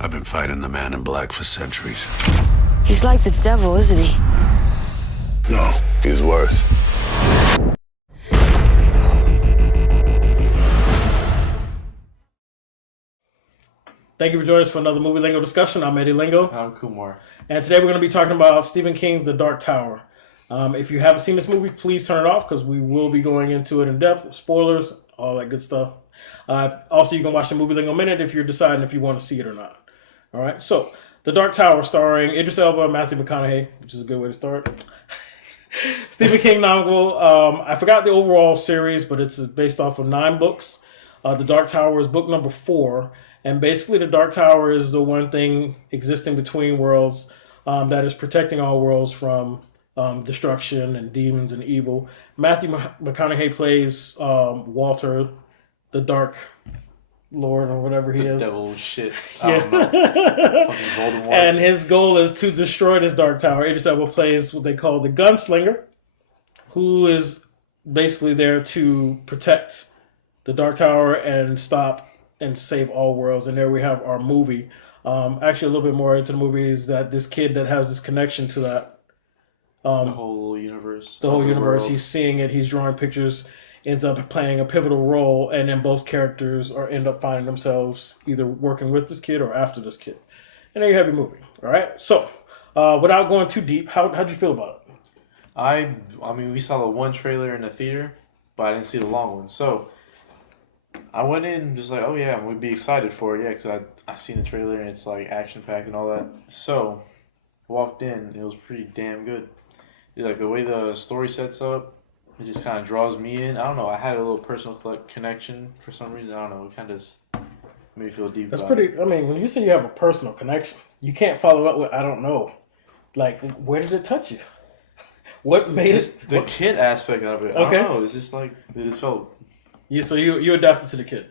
I've been fighting the man in black for centuries. He's like the devil, isn't he? No, he's worse. Thank you for joining us for another Movie Lingo discussion. I'm Eddie Lingo. I'm Kumar. And today we're going to be talking about Stephen King's The Dark Tower. If you haven't seen this movie, please turn it off because we will be going into it in depth. Spoilers, all that good stuff. Also, you can watch the Movie Lingo Minute if you're deciding if you want to see it or not. All right, so The Dark Tower starring Idris Elba and Matthew McConaughey, which is a good way to start. Stephen King novel. I forgot the overall series, but it's based off of 9 books. The Dark Tower is book number 4. And basically, the Dark Tower is the one thing existing between worlds that is protecting all worlds from destruction and demons and evil. Matthew McConaughey plays Walter, the Dark Lord or whatever he is. Devil shit. Yeah. I don't know. Fucking Voldemort. And his goal is to destroy this Dark Tower. Idris Elba plays what they call the Gunslinger, who is basically there to protect the Dark Tower and stop and save all worlds. And there we have our movie. Actually, a little bit more into the movie is that this kid that has this connection to that. The whole universe. The whole universe. World. He's seeing it. He's drawing pictures. Ends up playing a pivotal role. And then both characters end up finding themselves either working with this kid or after this kid. And there you have your movie. All right. So, without going too deep, how'd you feel about it? I mean, we saw the one trailer in the theater, but I didn't see the long one. So, I went in just like, oh yeah, I'm gonna be excited for it, yeah, because I seen the trailer and it's like action packed and all that. So, walked in and it was pretty damn good. Like the way the story sets up, it just kind of draws me in. I don't know. I had a little personal connection for some reason. I don't know. It kind of just made me feel deep. That's about pretty. it. I mean, when you say you have a personal connection, you can't follow up with I don't know. Like, where did it touch you? What made Just it? the kid aspect of it. I Okay. don't know. It's just like it just felt. So you adapted to the kid.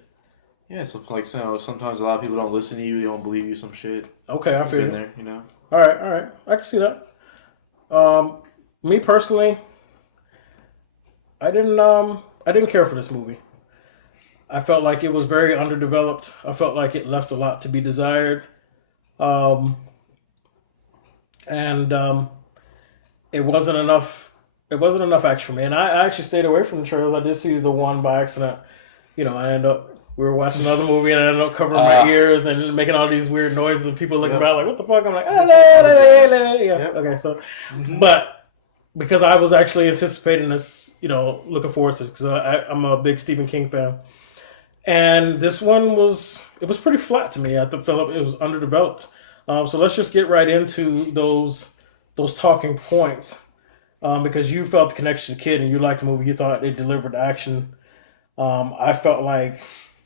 Yeah, so like sometimes a lot of people don't listen to you, they don't believe you, some shit. Okay, I I've feel been you. there, you know. All right, I can see that. Me personally, I didn't care for this movie. I felt like it was very underdeveloped. I felt like it left a lot to be desired, and it wasn't enough. It wasn't enough action for me, and I actually stayed away from the trailers. I did see the one by accident. We were watching another movie, and I ended up covering my ears and making all these weird noises, and people looking back like, "What the fuck?" I'm like, yeah. Okay, so, but because I was actually anticipating this, looking forward to this, because I'm a big Stephen King fan, and this one was pretty flat to me. I felt it was underdeveloped. So let's just get right into those talking points. Because you felt the connection to the kid and you liked the movie, you thought they delivered action. I felt like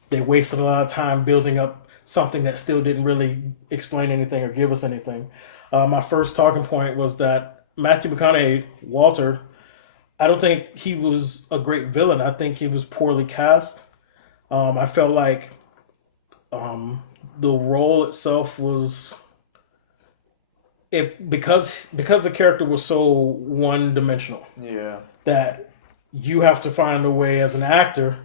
they wasted a lot of time building up something that still didn't really explain anything or give us anything. My first talking point was that Matthew McConaughey, Walter, I don't think he was a great villain. I think he was poorly cast. I felt like the role itself was... because the character was so one dimensional, Yeah. that you have to find a way as an actor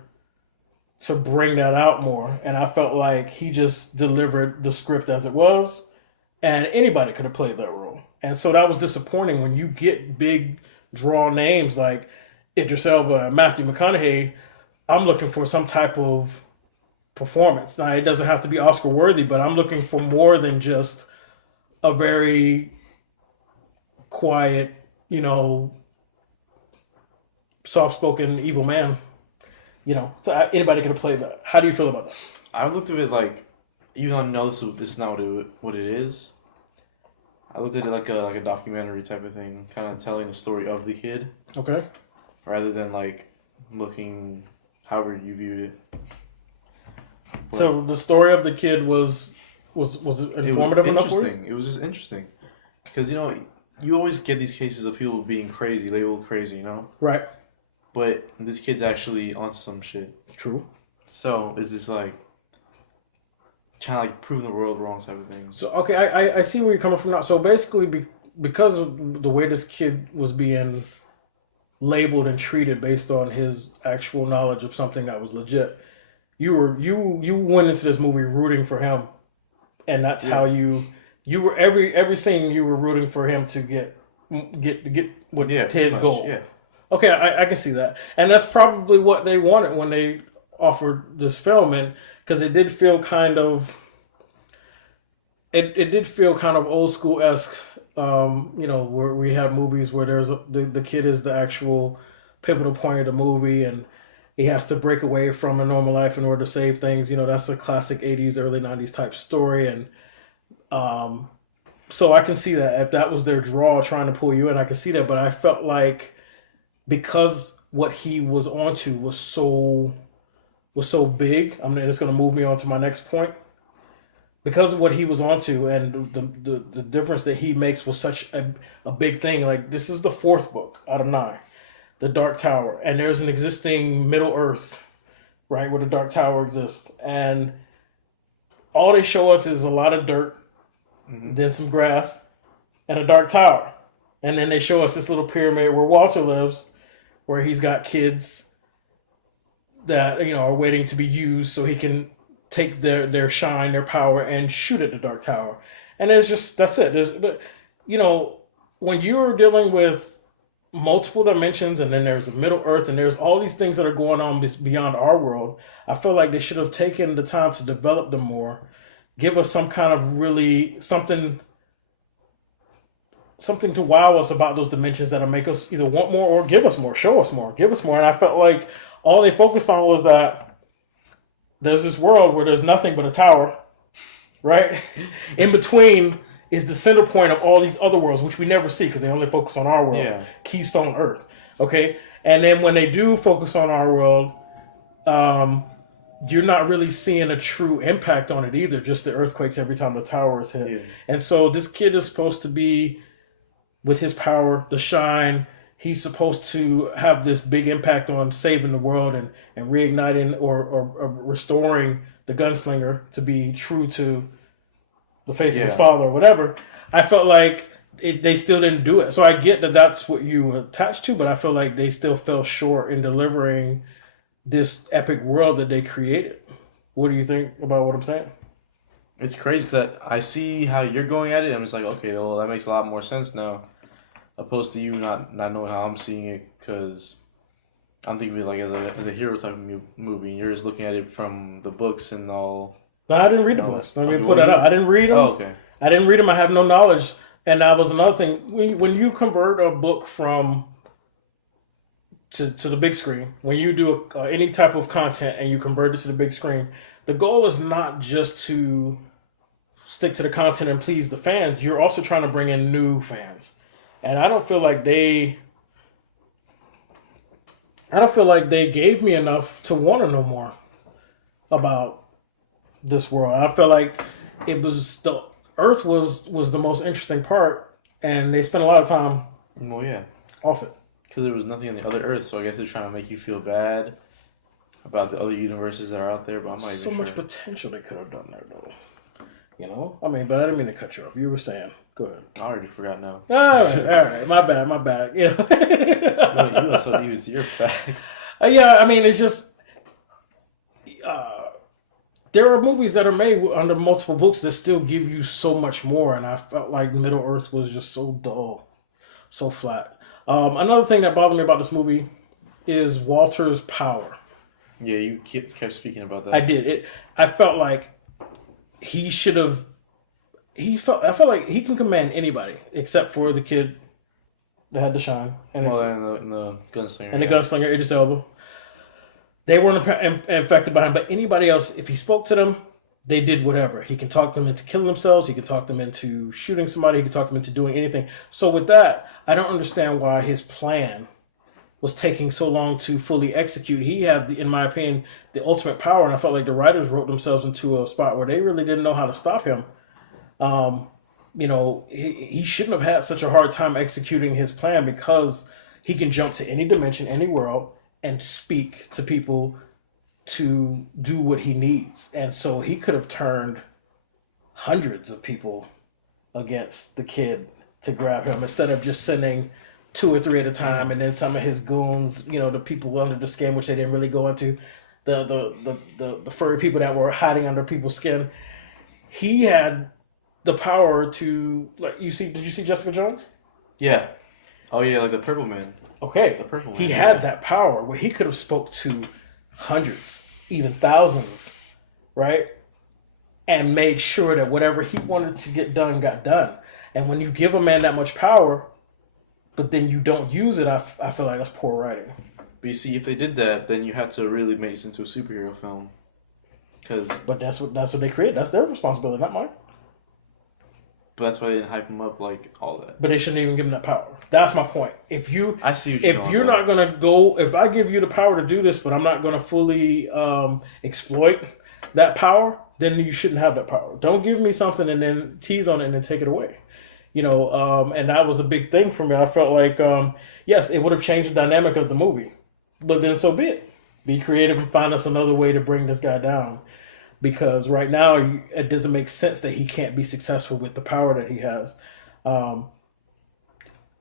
to bring that out more. And I felt like he just delivered the script as it was, and anybody could have played that role. And so that was disappointing when you get big draw names like Idris Elba and Matthew McConaughey. I'm looking for some type of performance. Now, it doesn't have to be Oscar worthy, but I'm looking for more than just a very quiet, soft-spoken evil man. So anybody could have played that. How do you feel about that? I looked at it like, even though I know this is not what it is, I looked at it like a documentary type of thing, kind of telling the story of the kid, Okay. rather than like looking however you viewed it. But So the story of the kid was it informative enough for you? It was just interesting. Because, you always get these cases of people being crazy, labeled crazy, Right. But this kid's actually on some shit. True. So, it's just like, trying to like prove the world wrong type of thing. So, okay, I see where you're coming from now. So basically, because of the way this kid was being labeled and treated based on his actual knowledge of something that was legit, you went into this movie rooting for him and that's how you were every scene you were rooting for him to get what his goal. Yeah. Okay, I can see that, and that's probably what they wanted when they offered this film, and because it did feel kind of old school esque. Where we have movies where the kid is the actual pivotal point of the movie, and he has to break away from a normal life in order to save things. That's a classic 80s, early 90s type story. And so I can see that if that was their draw trying to pull you in, I can see that. But I felt like because what he was onto was so big, it's going to move me on to my next point. Because of what he was onto and the difference that he makes was such a big thing. Like, this is the 4th book out of 9. The Dark Tower, and there's an existing Middle Earth, right, where the Dark Tower exists, and all they show us is a lot of dirt, then some grass, and a Dark Tower, and then they show us this little pyramid where Walter lives, where he's got kids that are waiting to be used so he can take their shine, their power, and shoot at the Dark Tower, and that's it. But when you're dealing with multiple dimensions, and then there's a Middle Earth, and there's all these things that are going on beyond our world, I feel like they should have taken the time to develop them more, give us some kind of really something to wow us about those dimensions that'll make us either want more or give us more, show us more, give us more. And I felt like all they focused on was that there's this world where there's nothing but a tower, right? In between is the center point of all these other worlds, which we never see because they only focus on our world, Keystone Earth. Okay, and then when they do focus on our world, you're not really seeing a true impact on it either. Just the earthquakes every time the tower is hit. Yeah. And so this kid is supposed to be, with his power, the shine. He's supposed to have this big impact on saving the world and reigniting or restoring the gunslinger to be true to the face of his father or whatever. I felt like they still didn't do it. So I get that that's what you were attached to, but I feel like they still fell short in delivering this epic world that they created. What do you think about what I'm saying? It's crazy because I see how you're going at it. I'm just like, okay, well, that makes a lot more sense now, opposed to you not knowing how I'm seeing it, because I'm thinking of it like as a hero type of movie. You're just looking at it from the books and all. No, I didn't read the books. Let me put that out. I didn't read them. Oh, okay. I didn't read them. I have no knowledge. And that was another thing. When you convert a book to the big screen, when you do any type of content and you convert it to the big screen, the goal is not just to stick to the content and please the fans. You're also trying to bring in new fans. And I don't feel like they gave me enough to want to know more about this world. I feel like it was the Earth was the most interesting part, and they spent a lot of time off it. Because there was nothing on the other Earth, so I guess they're trying to make you feel bad about the other universes that are out there, but I'm not even sure. So much potential they could have done there, though. But I didn't mean to cut you off. You were saying, go ahead. I already forgot now. All right. My bad. You were so deep into your facts. It's just there are movies that are made under multiple books that still give you so much more, and I felt like Middle Earth was just so dull, so flat. Another thing that bothered me about this movie is Walter's power. Yeah, you kept speaking about that. I did. I felt like he should have. I felt like he can command anybody except for the kid that had the shine and the gunslinger and the gunslinger Idris Elba. They weren't infected by him, but anybody else, if he spoke to them, they did whatever. He can talk them into killing themselves. He can talk them into shooting somebody. He can talk them into doing anything. So with that, I don't understand why his plan was taking so long to fully execute. He had, in my opinion, the ultimate power, and I felt like the writers wrote themselves into a spot where they really didn't know how to stop him. He shouldn't have had such a hard time executing his plan because he can jump to any dimension, any world, and speak to people to do what he needs. And so he could have turned hundreds of people against the kid to grab him instead of just sending 2 or 3 at a time, and then some of his goons, the people under the skin, which they didn't really go into, the furry people that were hiding under people's skin. he had the power to like you see. Did you see Jessica Jones? Yeah. Oh yeah, like the Purple Man. Okay, The Purple Man. he had that power where he could have spoke to hundreds, even thousands, right? And made sure that whatever he wanted to get done got done. And when you give a man that much power, but then you don't use it, I feel like that's poor writing. But you see, if they did that, then you have to really make this into a superhero film. But that's what they create. That's their responsibility, not mine. But that's why they didn't hype him up like all that. But they shouldn't even give him that power. That's my point. If you, I see what if you're not gonna go, if I give you the power to do this, but I'm not gonna fully exploit that power, then you shouldn't have that power. Don't give me something and then tease on it and then take it away. And that was a big thing for me. I felt like, yes, it would have changed the dynamic of the movie, but then so be it. Be creative and find us another way to bring this guy down. Because right now, it doesn't make sense that he can't be successful with the power that he has.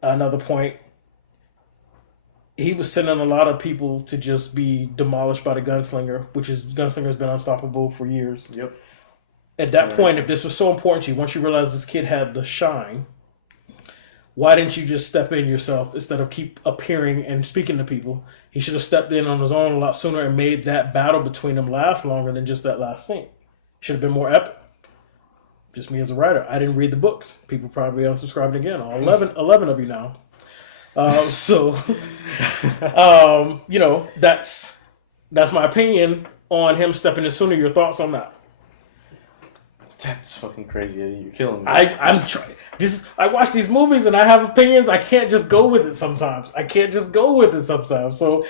Another point, he was sending a lot of people to just be demolished by the gunslinger, Gunslinger's been unstoppable for years. Yep. At that point, if this was so important to you, once you realized this kid had the shine, why didn't you just step in yourself instead of keep appearing and speaking to people? He should have stepped in on his own a lot sooner and made that battle between them last longer than just that last scene. Should have been more epic. Just me as a writer. I didn't read the books. People probably unsubscribed again. All 11 of you now. That's my opinion on him stepping in sooner. Your thoughts on that? That's fucking crazy, Eddie. You're killing me. I'm trying. I watch these movies and I have opinions. I can't just go with it sometimes. So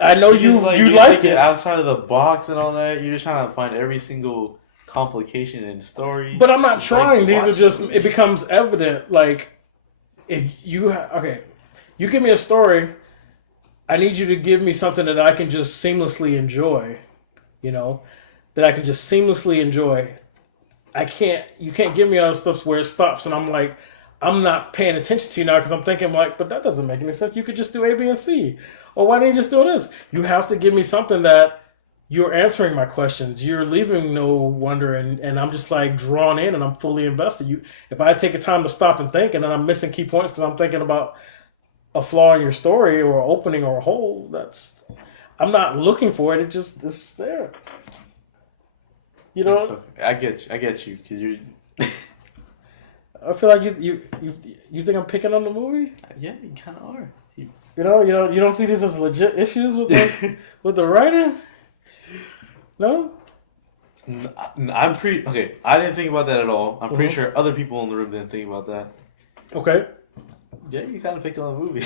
I know you like it outside of the box and all that. You're just trying to find every single complication in the story. But I'm not trying. These are just. It becomes evident. Like if you you give me a story. I need you to give me something that I can just seamlessly enjoy. That I can just seamlessly enjoy. You can't give me other stuff where it stops and I'm like, I'm not paying attention to you now because I'm thinking like, but that doesn't make any sense. You could just do A, B, and C. Or why didn't you just do this? You have to give me something that you're answering my questions. You're leaving no wonder and I'm just like drawn in and I'm fully invested. If I take a time to stop and think and then I'm missing key points because I'm thinking about a flaw in your story or an opening or a hole, I'm not looking for it. It's just there. Okay. I get you, because you're. I feel like you think I'm picking on the movie. Yeah, you kind of are. You don't see these as legit issues with the writing. No. I'm pretty okay. I didn't think about that at all. I'm pretty sure other people in the room didn't think about that. Okay. Yeah, you kind of picked on the movie.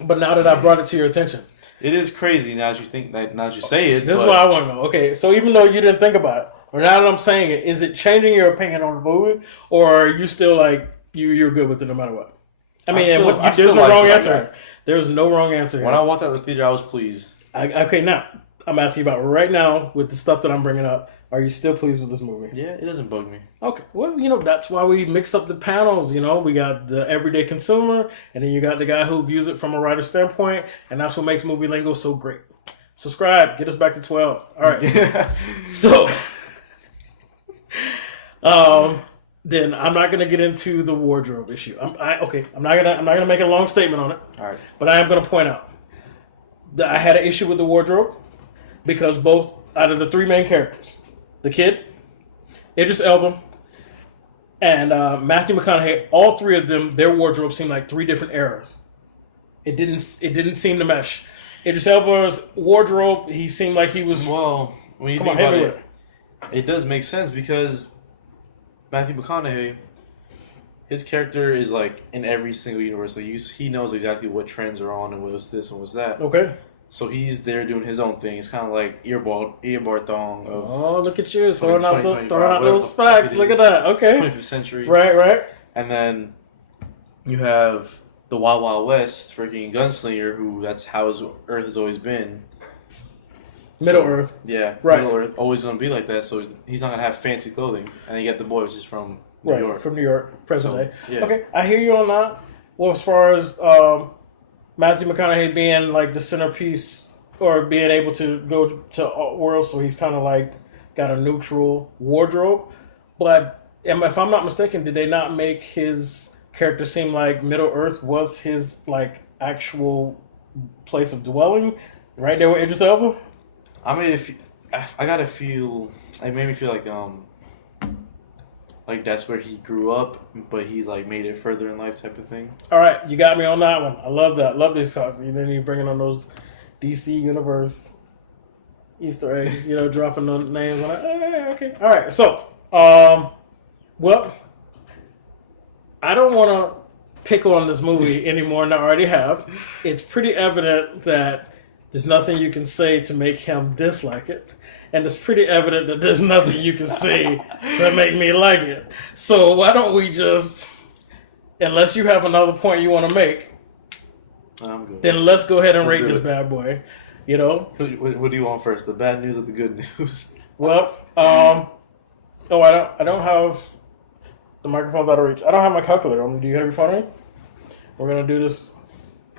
But now that I brought it to your attention, it is crazy. Now that you think that, now that you say it, this is what I want to know. Okay, so even though you didn't think about it. Or now that I'm saying it, is it changing your opinion on the movie, or are you still like you're good with it no matter what? I mean, there's no wrong answer. There's no wrong answer. When I walked out of the theater, I was pleased. Okay, now I'm asking you about right now with the stuff that I'm bringing up. Are you still pleased with this movie? Yeah, it doesn't bug me. Okay, well, that's why we mix up the panels. We got the everyday consumer, and then you got the guy who views it from a writer's standpoint, and that's what makes Movie Lingo so great. Subscribe, get us back to 12. All right, so. Then I'm not gonna get into the wardrobe issue. I'm not gonna make a long statement on it. All right, but I am gonna point out that I had an issue with the wardrobe because both out of the three main characters, the kid, Idris Elba, and Matthew McConaughey, all three of them, their wardrobe seemed like three different eras. It didn't seem to mesh. Idris Elba's wardrobe, he seemed like he was. Well, when you think about it. It does make sense because Matthew McConaughey, his character is like in every single universe. Like he knows exactly what trends are on and what's this and what's that. Okay. So he's there doing his own thing. It's kind of like earbud thong. Look at you throwing out those facts. Look at that. Okay. 25th century. Right. And then you have the Wild Wild West, freaking gunslinger, who that's how his Earth has always been. Middle Earth. Yeah, right. Middle Earth, always going to be like that, so he's not going to have fancy clothing. And then you get the boy, which is from New York. From New York, present day. Yeah. Okay, I hear you on that. Well, as far as Matthew McConaughey being like the centerpiece or being able to go to world, so he's kind of like got a neutral wardrobe. But if I'm not mistaken, did they not make his character seem like Middle Earth was his like actual place of dwelling, right there with Idris Elba? I mean, if I gotta feel, it made me feel like that's where he grew up, but he's like made it further in life type of thing. All right, you got me on that one. I love that. Love these cards. You didn't even bring in on those DC Universe Easter eggs. Dropping the names on it. Okay. All right. So, well, I don't want to pick on this movie anymore than I already have. It's pretty evident that there's nothing you can say to make him dislike it. And it's pretty evident that there's nothing you can say to make me like it. So why don't we just, unless you have another point you want to make, I'm good. then let's go ahead and rate this bad boy. What do you want first, the bad news or the good news? Well, I don't have the microphone's out of reach. I don't have my calculator. Do you have your phone on? We're gonna do this.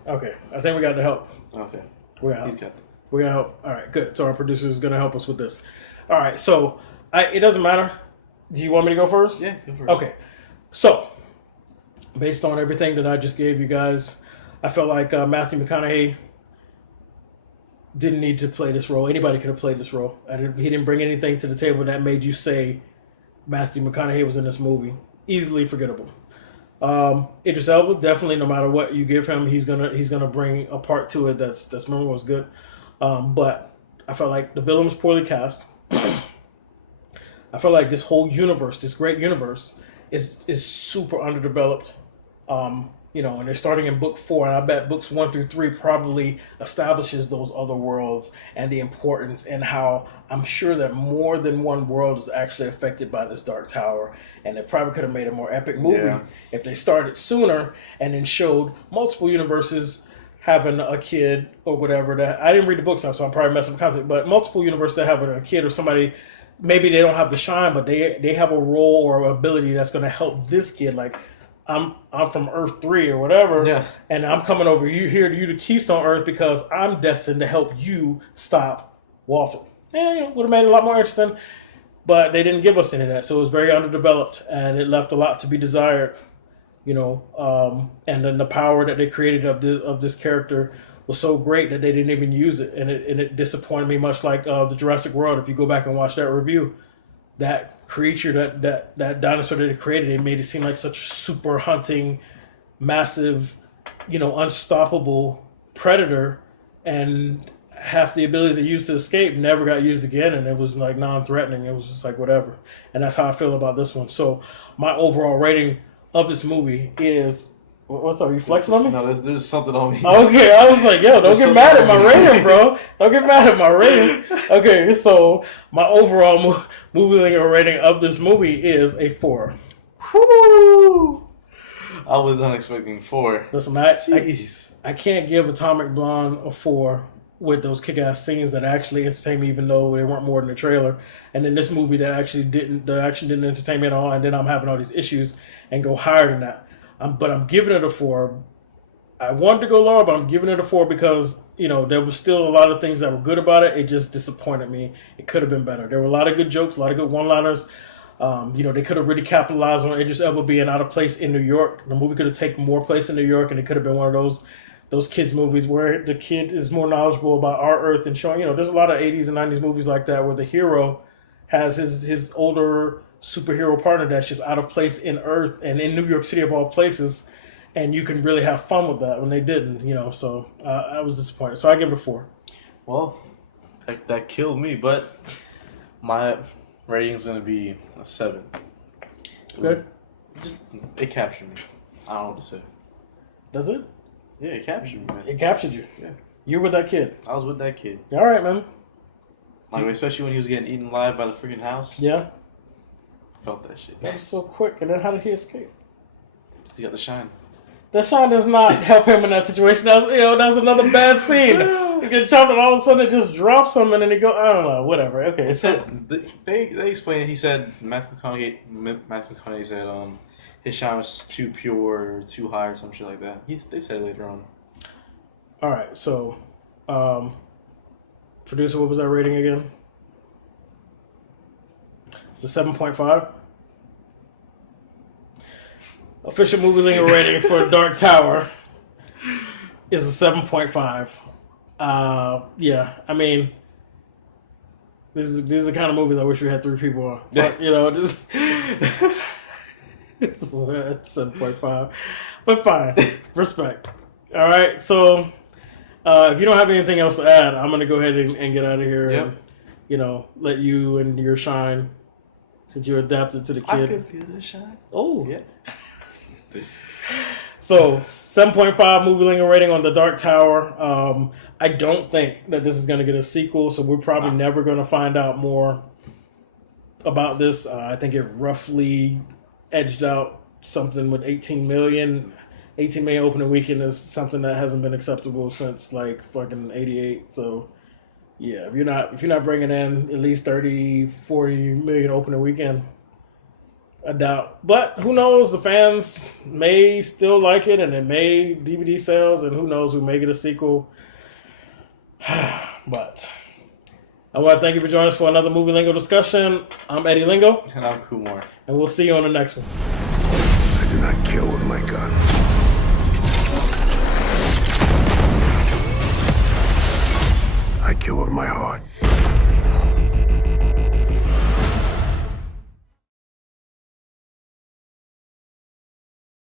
Okay, I think we got the help. Okay, We got he's help. got that. We're gonna help. All right, good. So our producer is gonna help us with this. All right, so it doesn't matter. Do you want me to go first? Yeah, go first. Okay. So, based on everything that I just gave you guys, I felt like Matthew McConaughey didn't need to play this role. Anybody could have played this role. He didn't bring anything to the table that made you say Matthew McConaughey was in this movie. Easily forgettable. Idris Elba, definitely, no matter what you give him, he's gonna bring a part to it that's memorable, was good. But I felt like the villain was poorly cast. I felt like this whole universe, this great universe, is super underdeveloped. And they're starting in book 4, and I bet books 1 through 3 probably establishes those other worlds and the importance, and how I'm sure that more than one world is actually affected by this Dark Tower, and they probably could have made a more epic movie if they started sooner and then showed multiple universes having a kid or whatever. That I didn't read the books now, so I'm probably messing up content, but multiple universes that have a kid or somebody. Maybe they don't have the shine, but they have a role or ability that's going to help this kid. Like, I'm from Earth 3 or whatever, and I'm coming over you to Keystone Earth because I'm destined to help you stop Walter. Would have made it a lot more interesting, but they didn't give us any of that, so it was very underdeveloped, and it left a lot to be desired. And then the power that they created of this character was so great that they didn't even use it, and it disappointed me, much like the Jurassic World. If you go back and watch that review, that creature, that dinosaur that they created, it made it seem like such a super hunting, massive, unstoppable predator, and half the abilities they used to escape never got used again, and it was like non-threatening. It was just like whatever. And that's how I feel about this one. So my overall rating of this movie is, what's up? Are you flexing on me? No, there's something on me. Okay, I was like, yo, don't get mad at my rating, bro. Don't get mad at my rating. Okay, so my overall movie rating of this movie is a 4. Whoo! I was unexpecting 4. Listen, I can't give Atomic Blonde a 4 with those kick-ass scenes that actually entertained me, even though they weren't more than a trailer. And then this movie that the action didn't entertain me at all, and then I'm having all these issues and go higher than that. But I'm giving it a 4. I wanted to go lower, but I'm giving it a 4 because, there was still a lot of things that were good about it. It just disappointed me. It could have been better. There were a lot of good jokes, a lot of good one-liners. They could have really capitalized on Idris Elba being out of place in New York. The movie could have taken more place in New York, and it could have been one of those kids' movies where the kid is more knowledgeable about our Earth and showing, there's a lot of 80s and 90s movies like that where the hero has his older superhero partner that's just out of place in Earth and in New York City of all places, and you can really have fun with that when they didn't, so I was disappointed. So I give it a 4. Well, that killed me, but my rating's going to be a 7. Good. It captured me. I don't know what to say. Does it? Yeah, it captured me, man. It captured you. Yeah. You were with that kid. I was with that kid. All right, man. Like, especially when he was getting eaten alive by the freaking house. Yeah. Felt that shit. That was so quick. And then how did he escape? He got the shine. The shine does not help him in that situation. That's another bad scene. He gets chopped and all of a sudden it just drops him and then he go, I don't know, whatever. Okay. It said, they explained, he said, Matthew McConaughey said his shine was too pure or too high or some shit like that. They said it later on. All right, so, producer, what was that rating again? It's a 7.5? Official movie lingo rating for Dark Tower is a 7.5. Yeah, I mean, these are the kind of movies I wish we had 3 people on. But, you know, just it's 7.5. But fine, respect. All right, so if you don't have anything else to add, I'm gonna go ahead and get out of here. Yep. And, you know, let you and your shine, since you adapted to the kid. I could feel the shine. Oh, Yeah. So 7.5 movie lingo rating on The Dark Tower. I don't think that this is going to get a sequel, so we're probably never going to find out more about this. I think it roughly edged out something with 18 million. 18 million opening weekend is something that hasn't been acceptable since like fucking 88. So yeah, if you're not bringing in at least 30, 40 million opening weekend, I doubt. But who knows? The fans may still like it, and it may DVD sales, and who knows? We may get a sequel. But I want to thank you for joining us for another Movie Lingo discussion. I'm Eddie Lingo. And I'm Kumar. And we'll see you on the next one. I do not kill with my gun. I kill with my heart.